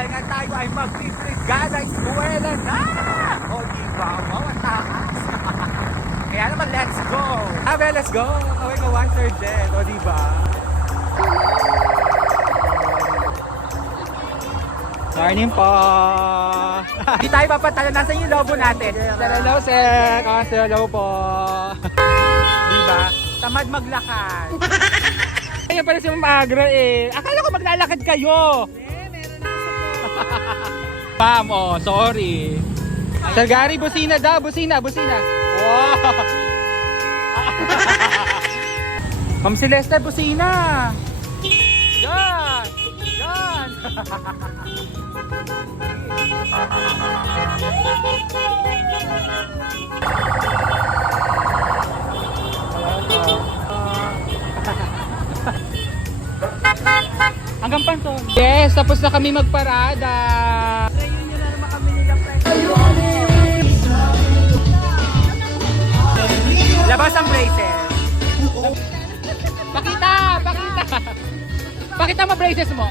dahil nga tayo ay magpibrigada eskwela na! O diba? Wow, ang taas! Kaya naman, let's go! Abe, let's go! Kaway ka 1/3 din, o diba? Morning po! Hindi tayo papatalo. Nasaan yung lobo natin? Hello, sir! Hello po! Diba? Tamad maglakad. Kaya pala si Ma'am Agra eh. Akala ko maglalakad kayo. Meron na sa Ma'am, oh, sorry. Sir Gary, busina daw. Busina. Wow! Ma'am Celeste, busina. Yan! Hanggang Panton. Yes, tapos na kami magparada. reunion na naman kami nila friends. Labas ang braces. Pakita! Pakita mo braces mo.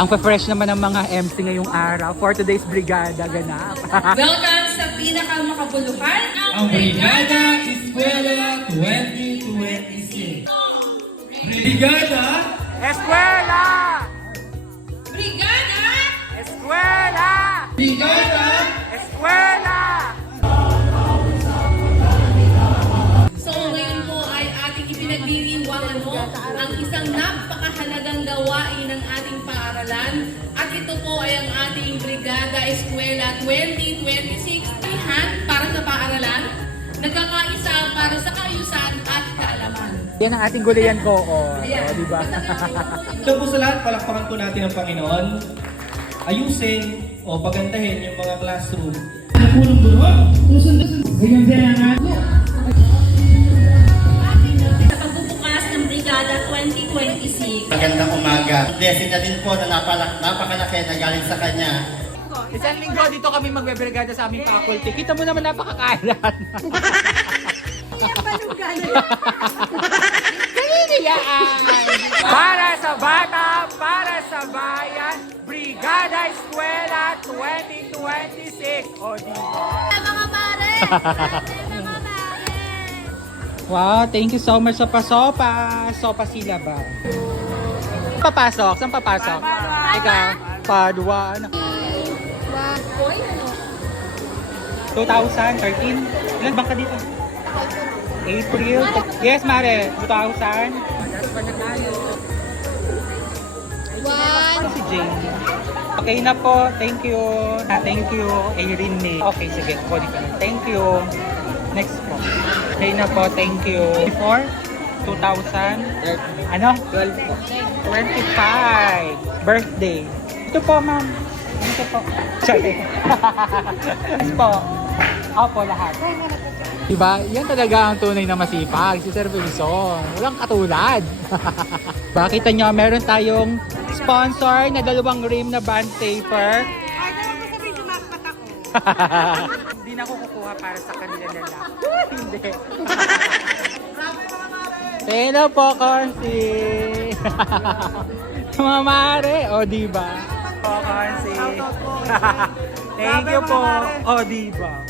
Ang pa-fresh naman ng mga MC ngayong araw for today's Brigada ganap. Welcome sa pinakamakabuluhan Ang Brigada Eskwela 2026. Brigada Eskwela! Brigada! Eskwela! Brigada Eskwela! So ngayon po ay ating ipinagdiriwang ang isang napakahalagang gawain ng ating paaralan at ito po ay ang ating Brigada Eskwela 2026 Hand para sa paaralan, nagkakaisa para sa kaayusan at kaalaman. Yan ang ating gulayan ko, diba? Ito po sa lahat, palakpakan po natin ang Panginoon. Ayusin o pagandahin yung mga classroom. Pulong guro, ganyan din ang Sa pagbubukas ng Brigada 2026. Magandang umaga. Blessing na din po na napakalaki na galing sa kanya. Isang linggo dito kami magbe-brigada sa aming faculty. Kita mo naman napakakalat. Para sa bata, para sa bayan, Brigada Eskwela 2026. O diba? Mga pare! Wow, thank you so much sa pasopa. Sopa sila ba? Papasok? Saan papasok? Ikaw? Padua. Ano? 2013? Ilan bang ka dito? April? Yes, Mare. 2000? Si Jane. Okay na po. Thank you. Thank you, Erin May. Okay, sige. Thank you. Next po. Okay na po. Thank you. Before? 2000? Ano? 12 po. 25. Birthday. Ito po, ma'am. Ito po. Sorry. Yes po. Opo, lahat. Diba? Yan talaga ang tunay na masipag. Si Sir Wilson. Walang katulad. Bakit nyo, meron tayong sponsor na 2 rim na band paper. Ay, dalawa ko sabihin, sumakpat ako. Hindi na ako kukuha para sa kanila na lang. Hindi. Hello po, Corsi. Mga mare. O, diba? Po, Corsi. Thank you po. O, diba?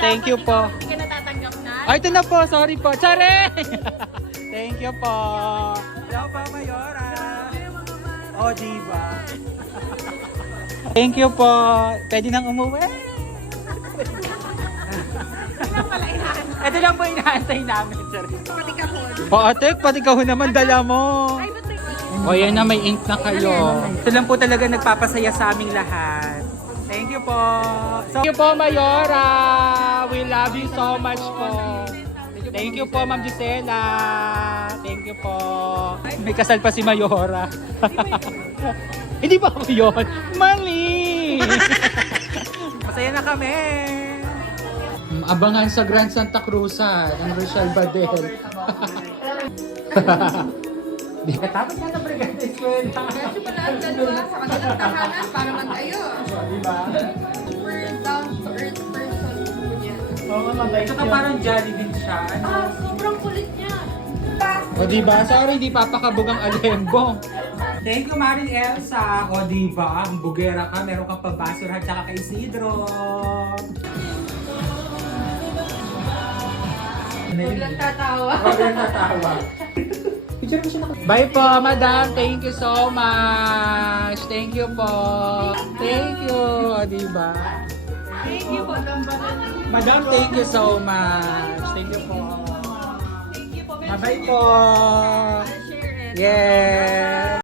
Thank you po. Hindi ka natatanggap na? Ay, ito na po. Sorry po. Tsare! Thank you po. Hello po, Mayora. O, diba? Thank you po. Pwede nang umuwi. Ito lang po inaantay namin, sir. Pati ka po. O, ate, pati ka naman dala mo. Ay, ba't O, yan na, may ink na kayo. Ito lang po talaga nagpapasaya sa aming lahat. Thank you po. Thank you po, Mayora. We love you so much po. Thank you po, Ma'am Gisela. Thank you po. May kasal pa si Mayora. Hindi ba ako yun? Mali! Masaya na kami. Abangan sa Grand Santa Cruzan ang Rochelle Badel. Di ka tapos na Brigada Eskwela. Walang dalawa sa kanilang tahanan para mag-ayos. Diba? Super down to earth person po niya. Oo, mabait. Saka parang jolly din siya. Ano? Sobrang kulit niya. O diba? Sorry, di papakabog ang alembong. Thank you, Maring Elsa. O, diba? Ang bugera ka. Meron kang pabasurahan tsaka kay Isidro. Huwag lang tatawa. Huwag lang tatawa. Bye po, madam. Thank you so much. Thank you po. Thank you. O, diba? Thank you po. Madam, thank you so much. Thank you po. Thank you po. Bye-bye po. Share it. Yes.